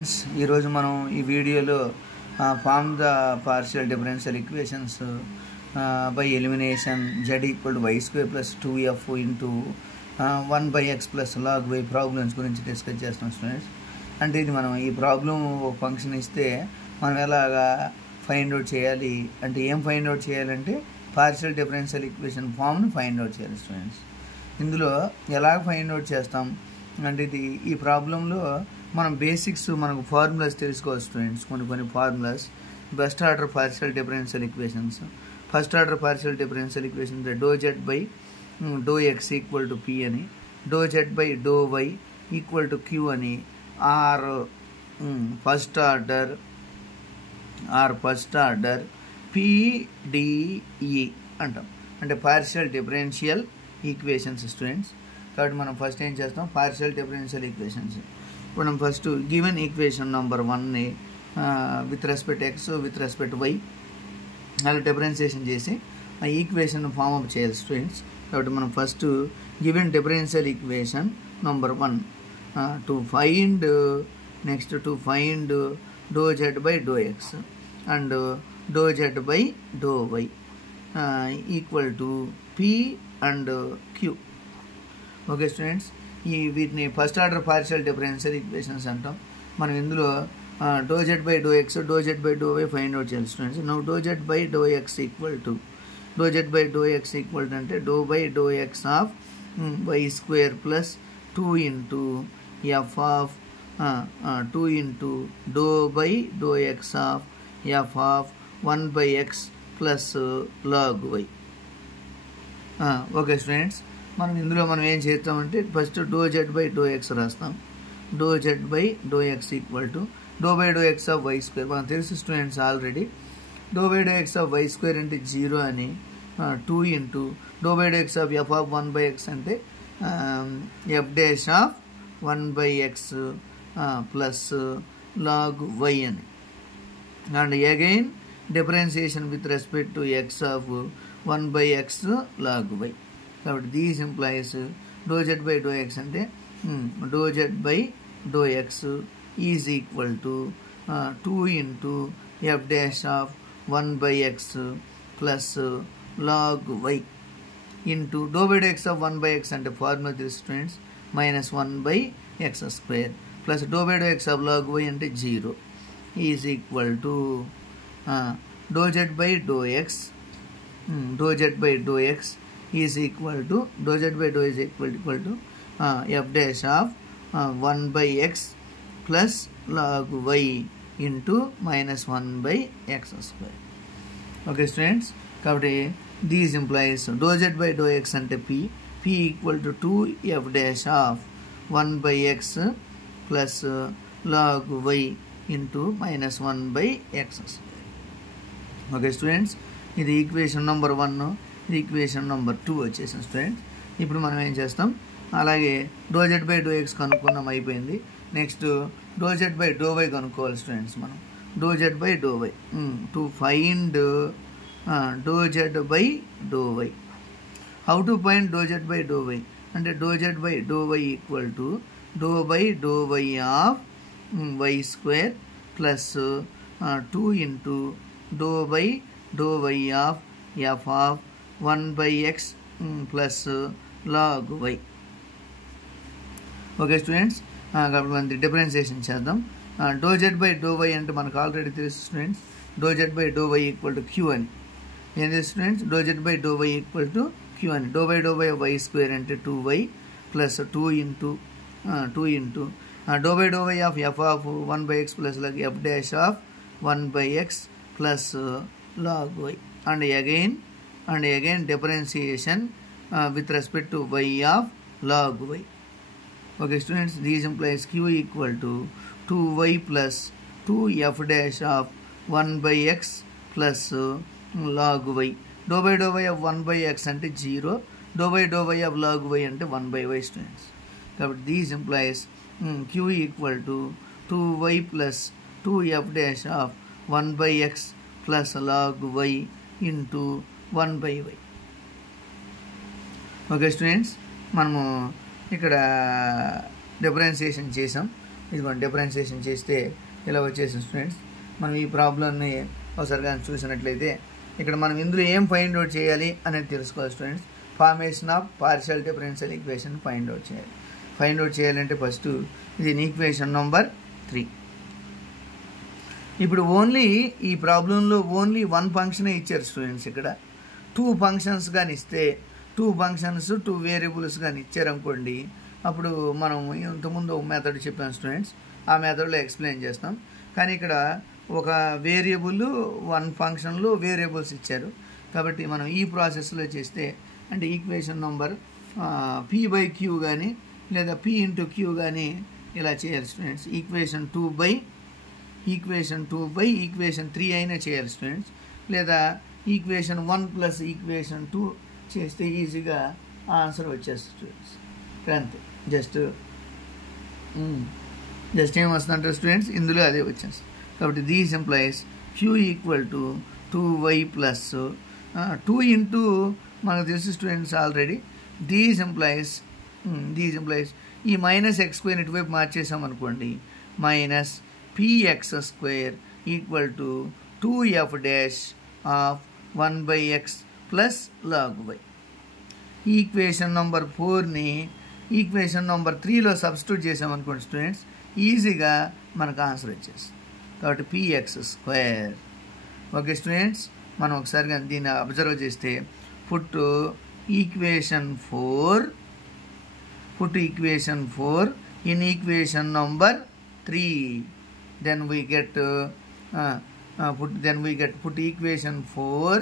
ఈరోజు మనం ఈ వీడియోలో form the partial differential equations by elimination z equal to y² plus 2f into 1/x plus log y problems గురించి discuss చేస్తున్నాం students. అంటే ఇది మనం ఈ ప్రాబ్లం ఒక ఫంక్షన్ ఇస్తే మనం ఎలాగా ఫైండ్ అవుట్ చేయాలి అంటే ఏం ఫైండ్ అవుట్ చేయాలంటే పార్షియల్ డిఫరెన్షియల్ ఈక్వేషన్ ఫామ్ని ఫైండ్ అవుట్ చేయాలి స్టూడెంట్స్. ఇందులో ఎలాగ ఫైండ్ అవుట్ చేస్తాం అంటే ఇది ఈ ప్రాబ్లంలో మనం బేసిక్స్ మనకు ఫార్ములాస్ తెలుసుకోవాలి స్టూడెంట్స్. కొన్ని formulas first order partial differential equations. First order partial differential equations ∂z by ∂x equal to p అని, ∂z by ∂y equal to q అని, ఆర్ ఫస్ట్ ఆర్డర్ PDE అంటాం. అంటే పార్షియల్ డిఫరెన్షియల్ ఈక్వేషన్స్ స్టూడెంట్స్. కాబట్టి మనం first ఏం చేస్తాం partial differential equations. ఇప్పుడు మనం ఫస్ట్ గివెన్ ఈక్వేషన్ నెంబర్ 1ని with respect X with respect Y అలా డిఫరెన్షియేషన్ చేసి ఆ ఈక్వేషన్ ఫామ్ అప్ చేయాలి స్టూడెంట్స్. కాబట్టి మనం first given differential equation number 1 to find ∂z by ∂x and ∂z by ∂y equal to p and q. Okay students, వీటిని first order partial differential equations అంటాం. మనం ఇందులో ∂z by ∂x ∂z by ∂y find out చేయాలి students. No ∂z by ∂x equal to అంటే ∂x of y² plus 2 into f of 2 into ∂x of f of 1/x plus log y. Okay students, ఇందులో మనం ఏం చేస్తామంటే first ∂z by ∂x రాస్తాం. ∂z by ∂x equal to ∂x of y². మనకు తెలుసు students already ∂x of y² అంటే 0 అని, 2 into ∂x of f of 1/x అంటే f' of 1/x plus log y అని. And again differentiation with respect to x of 1/x log y. కాబట్టి these implies ∂z by ∂x అంటే ∂z by ∂x is equal to 2 into f' of 1/x plus log y into ∂x of 1/x అంటే formula తెలుసు students -1/x² plus ∂x of log y అంటే 0 is equal to ∂z by ∂x is equal to ∂z by ∂y is equal to f' of 1/x plus log y into -1/x². Okay students, కాబట్టి these implies ∂z by ∂x అంటే p equal to 2f' of 1/x plus log y into -1/x². Okay students, ఇది equation number 1. ఇది equation number 2 వచ్చేసాం students. ఇప్పుడు మనం ఏం చేస్తాం అలాగే ∂z బై ∂x కనుక్కున్నాం అయిపోయింది. నెక్స్ట్ ∂z బై ∂y కనుక్కోవాలి స్టూడెంట్స్. మనం ∂z by ∂y to find ∂z by ∂y. How to find ∂z by ∂y అంటే ∂z by ∂y equal to ∂y of y² plus 2 into ∂y of f of 1/x plus log y. Okay students, కాబట్టి మనం differentiation చేద్దాం. ∂z by ∂y అంటే మనకు already తెలుసు students ∂z by ∂y equal to q అని. ఏంటి students ∂z by ∂y equal to q అని. ∂y y² అంటే 2y plus 2 into ∂y of f of 1/x plus f' of 1/x plus log y and again differentiation with respect to y of log y. Okay students, these implies q equal to 2y plus 2f' of 1/x plus log y. ∂y of 1/x అంటే 0, ∂y of log y అంటే 1/y students. కాబట్టి these implies q equal to 2y plus 2f' of 1/x plus log y into 1/y. Okay students, మనము ఇక్కడ differentiation చేసాం. ఇదిగోండి differentiation చేస్తే ఇలా వచ్చేసింది స్టూడెంట్స్. మనం ఈ ప్రాబ్లమ్ని ఒకసారి కానీ చూసినట్లయితే ఇక్కడ మనం ఇందులో ఏం ఫైండ్ అవుట్ చేయాలి అనేది తెలుసుకోవాలి students. Formation of partial differential equation find out చేయాలి. ఫైండ్ అవుట్ చేయాలంటే ఫస్ట్ ఇది ఈక్వేషన్ నెంబర్ 3. ఇప్పుడు ఓన్లీ ఈ ప్రాబ్లంలో ఓన్లీ 1 ఫంక్షనే ఇచ్చారు స్టూడెంట్స్. ఇక్కడ 2 ఫంక్షన్స్ కానీ ఇస్తే 2 ఫంక్షన్స్ 2 వేరియబుల్స్ కానీ ఇచ్చారనుకోండి, అప్పుడు మనం ఇంతకుముందు ఒక మెథడ్ చెప్పాను స్టూడెంట్స్, ఆ మెథడ్లో ఎక్స్ప్లెయిన్ చేస్తాం. కానీ ఇక్కడ ఒక వేరియబుల్ 1 ఫంక్షన్లో వేరియబుల్స్ ఇచ్చారు కాబట్టి మనం ఈ ప్రాసెస్లో చేస్తే అంటే ఈక్వేషన్ నెంబర్ p/q కానీ లేదా p/q కానీ ఇలా చేయాలి స్టూడెంట్స్. ఈక్వేషన్ 2 ఈక్వేషన్ 3 అయినా చేయాలి స్టూడెంట్స్, లేదా ఈక్వేషన్ 1 ప్లస్ ఈక్వేషన్ 2 చేస్తే ఈజీగా ఆన్సర్ వచ్చేస్తుంది స్టూడెంట్స్. అంతే, జస్ట్ ఏం వస్తుందంటే స్టూడెంట్స్ ఇందులో అదే వచ్చేస్తుంది. కాబట్టి this implies q equal to 2y plus 2 into మనకు తెలుసు స్టూడెంట్స్ ఆల్రెడీ. దీస్ ఎంప్లాయీస్ ఈ మైనస్ ఎక్స్ స్క్వేర్ ఇటువైపు మార్చేసాం అనుకోండి, minus px² equal to 2f dash of 1/x plus log y. Equation number 4ని ఈక్వేషన్ నెంబర్ 3లో సబ్స్టిట్యూట్ చేసామనుకోండి students, ఈజీగా మనకు ఆన్సర్ వచ్చేస్తుంది. కాబట్టి px². ఓకే స్టూడెంట్స్, మనం ఒకసారి కానీ దీన్ని అబ్జర్వ్ చేస్తే put equation 4 in equation number 3, then we get put equation 4